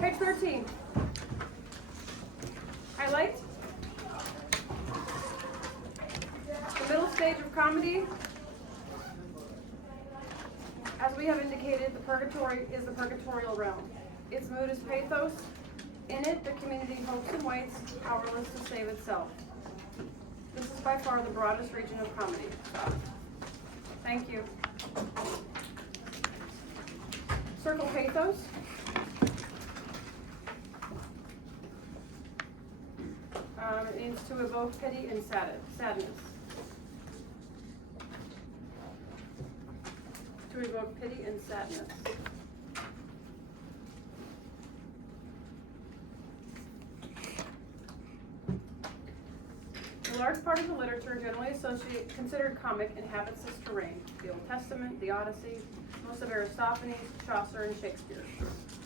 Page 13. Highlight. The middle stage of comedy, as we have indicated, the purgatory is the purgatorial realm. Its mood is pathos. In it, the community hopes and waits, powerless to save itself. This is by far the broadest region of comedy. Thank you. Circle pathos. It means to evoke pity and sadness. To evoke pity and sadness. A large part of the literature generally considered comic inhabits this terrain. The Old Testament, the Odyssey, most of Aristophanes, Chaucer, and Shakespeare.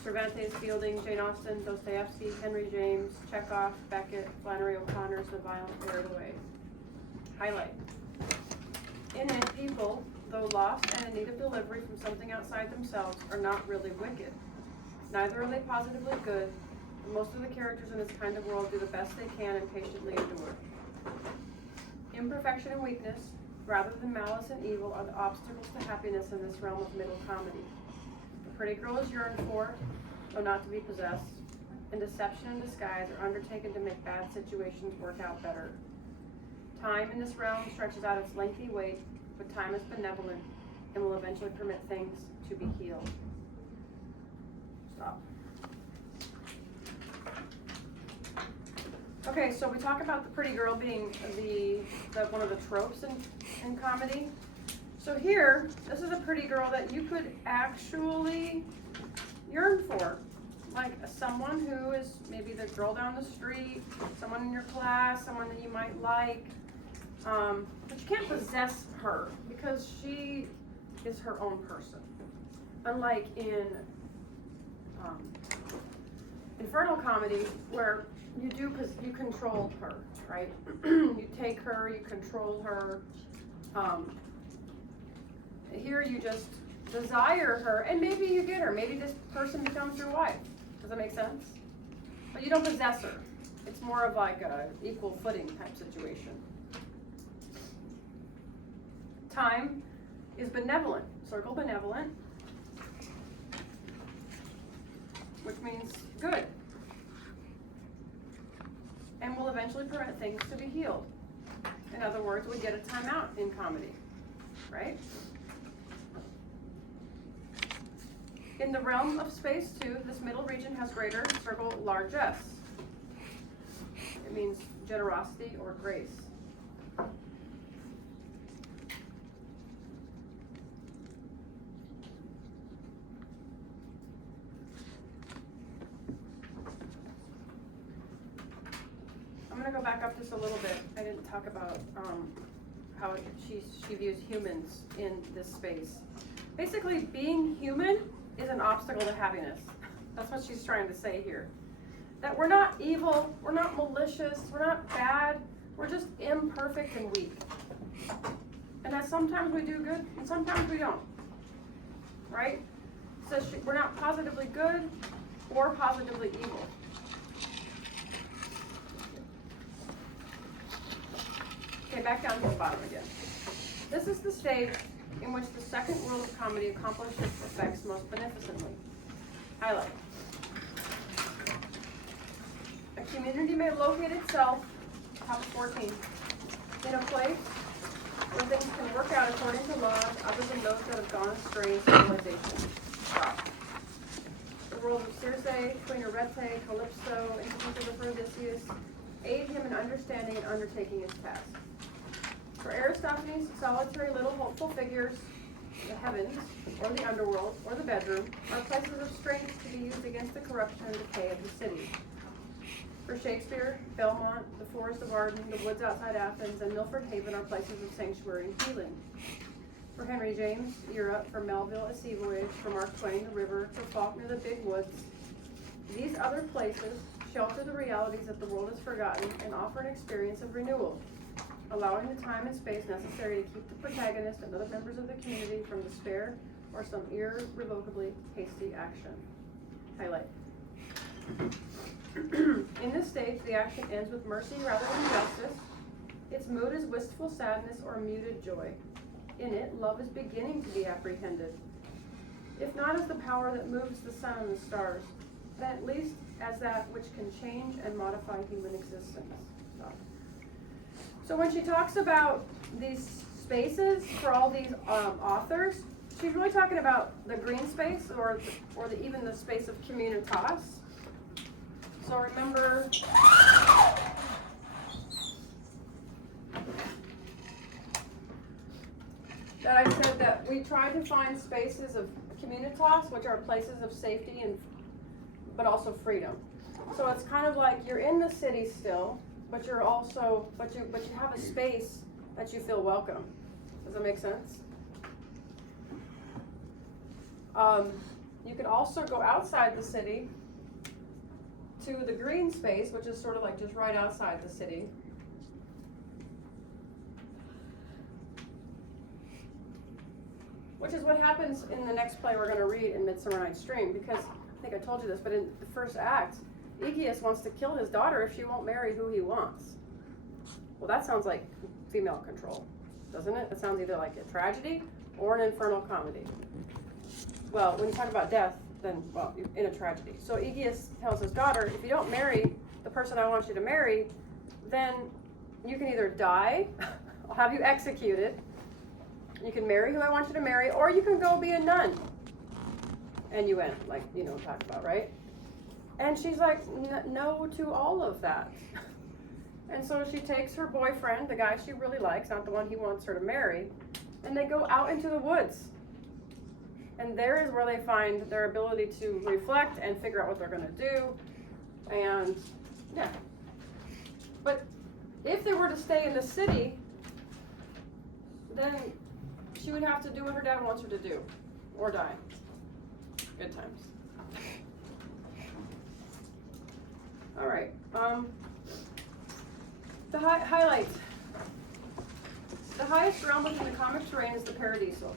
Cervantes, Fielding, Jane Austen, Dostoevsky, Henry James, Chekhov, Beckett, Flannery O'Connor's The Violent Carried Away. Highlight. In it, people, though lost and in need of delivery from something outside themselves, are not really wicked. Neither are they positively good. Most of the characters in this kind of world do the best they can and patiently endure. Imperfection and weakness, rather than malice and evil, are the obstacles to happiness in this realm of middle comedy. The pretty girl is yearned for, though not to be possessed, and deception and disguise are undertaken to make bad situations work out better. Time in this realm stretches out its lengthy wait, but time is benevolent and will eventually permit things to be healed. Stop. Okay, so we talk about the pretty girl being the one of the tropes in comedy. So here, this is a pretty girl that you could actually yearn for. Like someone who is maybe the girl down the street, someone in your class, someone that you might like. But you can't possess her because she is her own person. Unlike in infernal comedy, where you control her, right? You take her, you control her. Here you just desire her, and maybe you get her. Maybe this person becomes your wife. Does that make sense? But you don't possess her. It's more of like a equal footing type situation. Time is benevolent. Circle benevolent, which means good, and will eventually permit things to be healed. In other words, we get a timeout in comedy, right? In the realm of space, too, this middle region has greater, circle largesse. It means generosity or grace. I'm going to go back up just a little bit. I didn't talk about how she views humans in this space. Basically, being human is an obstacle to happiness. That's what she's trying to say here. That we're not evil, we're not malicious, we're not bad, we're just imperfect and weak. And that sometimes we do good and sometimes we don't. Right? So we're not positively good or positively evil. Okay, back down to the bottom again. This is the stage in which the second world of comedy accomplished its effects most beneficently. Highlight. A community may locate itself, top of 14, in a place where things can work out according to laws other than those that have gone astray in civilization. Stop. The world of Circe, Queen Arete, Calypso, instances of Odysseus aid him in understanding and undertaking his task. For Aristophanes, solitary little hopeful figures, the heavens, or the underworld, or the bedroom, are places of strength to be used against the corruption and decay of the city. For Shakespeare, Belmont, the Forest of Arden, the woods outside Athens, and Milford Haven are places of sanctuary and healing. For Henry James, Europe, for Melville, a sea voyage, for Mark Twain, the river, for Faulkner, the big woods. These other places shelter the realities that the world has forgotten and offer an experience of renewal, allowing the time and space necessary to keep the protagonist and other members of the community from despair or some irrevocably hasty action. Highlight. stage, the action ends with mercy rather than justice. Its mood is wistful sadness or muted joy. In it, love is beginning to be apprehended. If not as the power that moves the sun and the stars, then at least as that which can change and modify human existence. So when she talks about these spaces for all these authors, she's really talking about the green space or even the space of communitas. So remember, that I said that we try to find spaces of communitas, which are places of safety but also freedom. So it's kind of like you're in the city still, but you're also but you have a space that you feel welcome. Does that make sense? You could also go outside the city to the green space, which is sort of like just right outside the city. Which is what happens in the next play we're going to read in Midsummer Night's Dream, because I think I told you this, but in the first act, Aegeus wants to kill his daughter if she won't marry who he wants. Well, that sounds like female control, doesn't it? It sounds either like a tragedy or an infernal comedy. Well, when you talk about death, then, well, in a tragedy. So Aegeus tells his daughter, if you don't marry the person I want you to marry, then you can either die, I'll have you executed, you can marry who I want you to marry, or you can go be a nun. And you end, like, talked about, right? And she's like, no to all of that. And so she takes her boyfriend, the guy she really likes, not the one he wants her to marry, and they go out into the woods. And there is where they find their ability to reflect and figure out what they're going to do. And, yeah. But if they were to stay in the city, then she would have to do what her dad wants her to do, or die. Good times. All right. The highlights. The highest realm within the comic terrain is the Paradiso.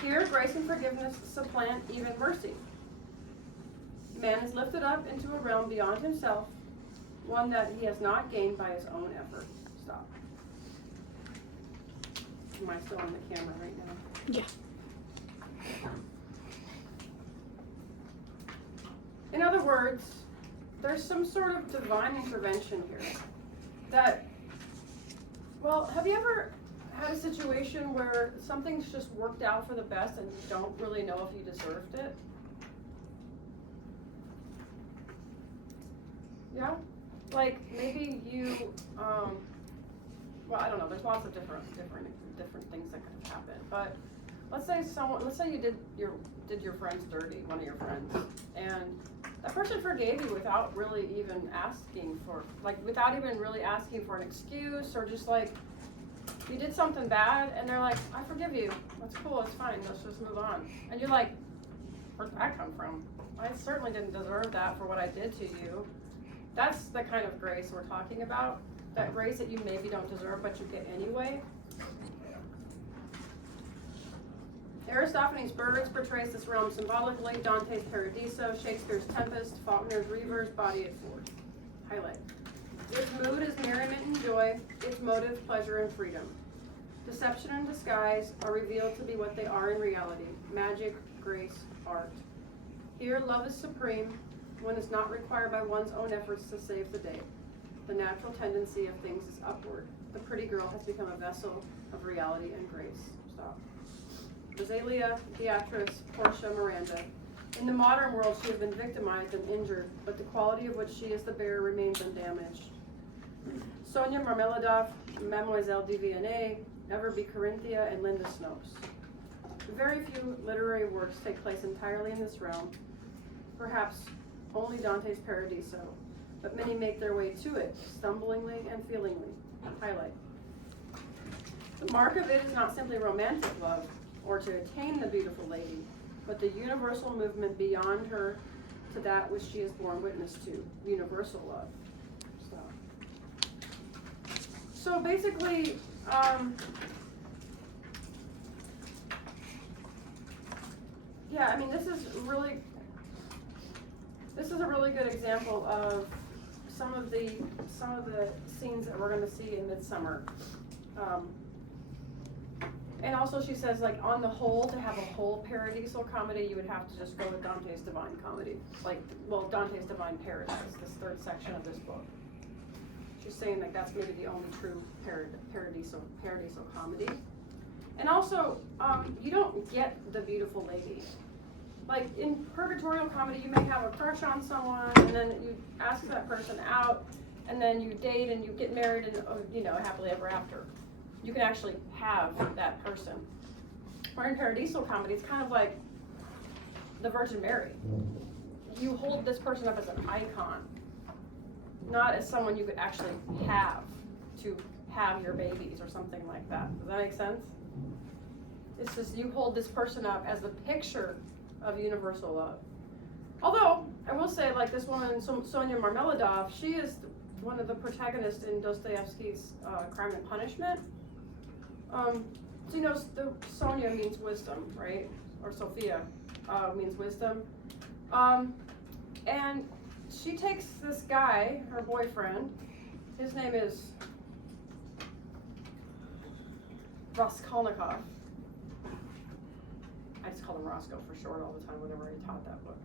Here, grace and forgiveness supplant even mercy. Man is lifted up into a realm beyond himself, one that he has not gained by his own effort. Stop. Am I still on the camera right now? Yeah. In other words, there's some sort of divine intervention here. That, well, have you ever had a situation where something's just worked out for the best and you don't really know if you deserved it? Yeah? Like maybe you, well, I don't know. There's lots of different things that could have happened. But let's say you did your friends dirty, one of your friends, and that person forgave you without really even asking for, without even really asking for an excuse, or just like you did something bad, and they're like, I forgive you. That's cool. It's fine. Let's just move on. And you're like, where'd that come from? I certainly didn't deserve that for what I did to you. That's the kind of grace we're talking about. That grace that you maybe don't deserve, but you get anyway. Aristophanes' Birds portrays this realm symbolically. Dante's Paradiso, Shakespeare's Tempest, Faulkner's Reavers, Body at Ford. Highlight. Its mood is merriment and joy, its motive, pleasure and freedom. Deception and disguise are revealed to be what they are in reality: magic, grace, art. Here, love is supreme when it's not required by one's own efforts to save the day. The natural tendency of things is upward. The pretty girl has become a vessel of reality and grace. Stop. Rosalia, Beatrice, Portia, Miranda. In the modern world, she has been victimized and injured, but the quality of which she is the bearer remains undamaged. Sonia Marmeladov, Mademoiselle de Vianney, Everby Corinthia, and Linda Snopes. Very few literary works take place entirely in this realm, perhaps only Dante's Paradiso, but many make their way to it, stumblingly and feelingly. Highlight. The mark of it is not simply romantic love, or to attain the beautiful lady, but the universal movement beyond her to that which she is borne witness to, universal love. So basically, yeah, I mean, this is a really good example of some of the scenes that we're going to see in Midsummer. And also she says, like, on the whole, to have a whole paradisal comedy, you would have to just go with Dante's Divine Comedy. Like, well, Dante's Divine Paradise, this third section of this book. She's saying, like, that's maybe the only true paradisal comedy. And also, you don't get the beautiful lady. Like, in purgatorial comedy, you may have a crush on someone, and then you ask that person out, and then you date, and you get married, and, you know, happily ever after. You can actually have that person. Or in paradisal comedy, it's kind of like the Virgin Mary. You hold this person up as an icon, not as someone you could actually have to have your babies or something like that. Does that make sense? It's just you hold this person up as the picture of universal love. Although, I will say, like this woman, Sonia Marmeladov, she is one of the protagonists in Dostoevsky's Crime and Punishment. So you know, the Sonia means wisdom, right? Or Sophia means wisdom. And she takes this guy, her boyfriend, his name is Raskolnikov. I just call him Roscoe for short all the time whenever I taught that book.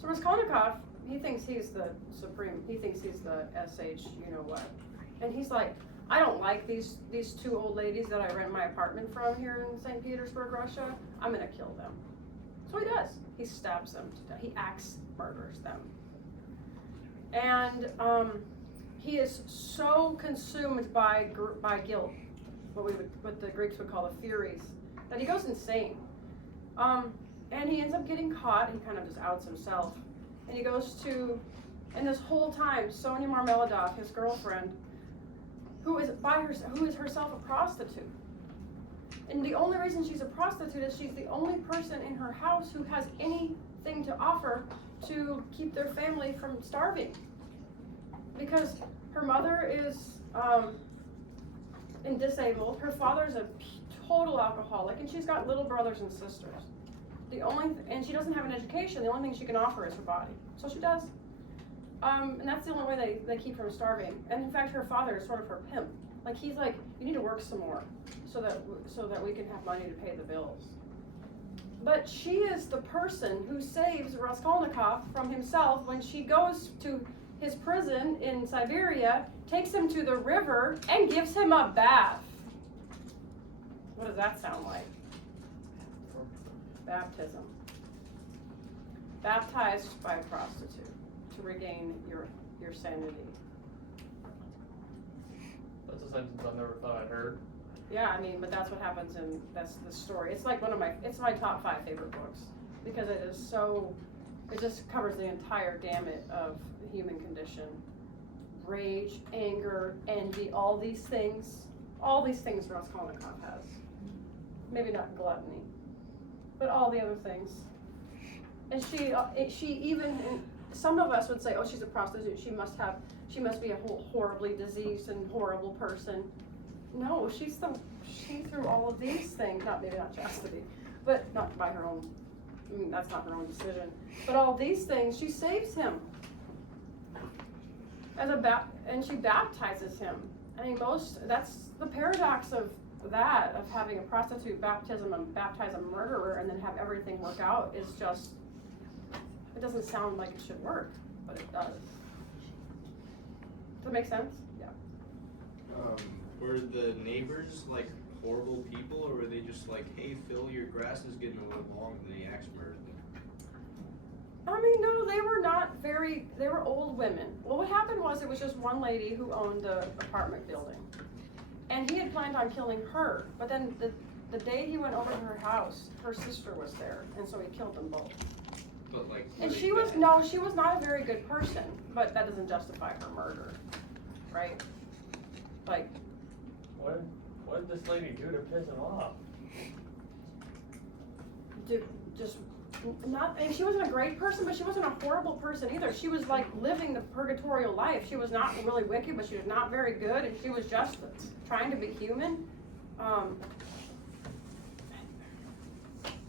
So Raskolnikov, he thinks he's the supreme, he thinks he's the SH, you know what. And he's like, I don't like these two old ladies that I rent my apartment from here in St. Petersburg, Russia. I'm gonna kill them. So he does. He stabs them to death. He murders them. And he is so consumed by guilt, what the Greeks would call the furies, that he goes insane. And he ends up getting caught. He kind of just outs himself. And he goes to, and this whole time, Sonia Marmeladov, his girlfriend, who is herself a prostitute. And the only reason she's a prostitute is she's the only person in her house who has anything to offer to keep their family from starving. Because her mother is disabled, her father's a total alcoholic, and she's got little brothers and sisters. And she doesn't have an education. The only thing she can offer is her body. So she does. And that's the only way they keep from starving. And in fact, her father is sort of her pimp. Like, he's like, you need to work some more so that we can have money to pay the bills. But she is the person who saves Raskolnikov from himself when she goes to his prison in Siberia, takes him to the river, and gives him a bath. What does that sound like? Baptism. Baptized by a prostitute to regain your sanity. That's a sentence I never thought I'd heard. Yeah, I mean, but that's what happens in the story. It's like it's my top 5 favorite books because it just covers the entire gamut of the human condition. Rage, anger, envy, all these things Raskolnikov has. Maybe not gluttony, but all the other things. And she even, some of us would say, oh, she's a prostitute. She must be a horribly diseased and horrible person. No, she through all of these things, maybe not chastity, but not by her own, that's not her own decision. But all these things, she saves him. And she baptizes him. I mean, that's the paradox of having a prostitute baptism and baptize a murderer and then have everything work out is just, it doesn't sound like it should work, but it does. Does that make sense? Yeah. Were the neighbors like horrible people, or were they just like, hey Phil, your grass is getting a little long, and then he axe murdered them? I mean, no, they were old women. Well, what happened was it was just one lady who owned the apartment building. And he had planned on killing her, but then the day he went over to her house, her sister was there, and so he killed them both. But like, and she was not a very good person, but that doesn't justify her murder, right? Like, what did this lady do to piss him off? And she wasn't a great person, but she wasn't a horrible person either. She was like living the purgatorial life. She was not really wicked, but she was not very good, and she was just trying to be human.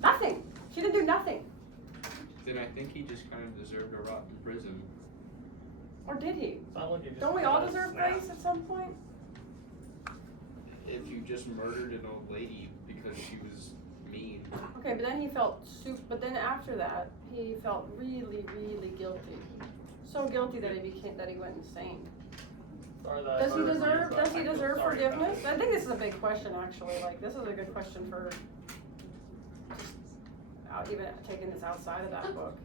Nothing. She didn't do nothing. Then I think he just kind of deserved to rot in prison. Or did he? It's not like you just Don't we all kinda deserve snap. grace at some point? If you just murdered an old lady because she was mean. Okay, but then he felt but then after that, he felt really, really guilty. So guilty that he went insane. Sorry that I Does he murdered you, deserve, but does he I feel deserve sorry about forgiveness? it. I think this is a big question, actually, like, this is a good question for just even taking this outside of that book.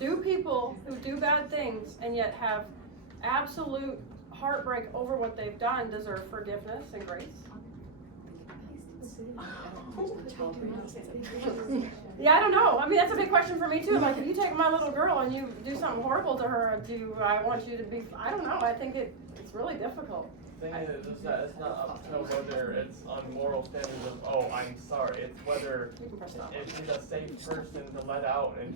Do people who do bad things and yet have absolute heartbreak over what they've done deserve forgiveness and grace? Yeah, I don't know. I mean, that's a big question for me too. Like, if you take my little girl and you do something horrible to her, do I want you to be, I don't know. I think it's really difficult. The thing is that it's not up to whether it's on moral standards of, oh, I'm sorry. It's whether You can press stop. if she's a safe person to let out and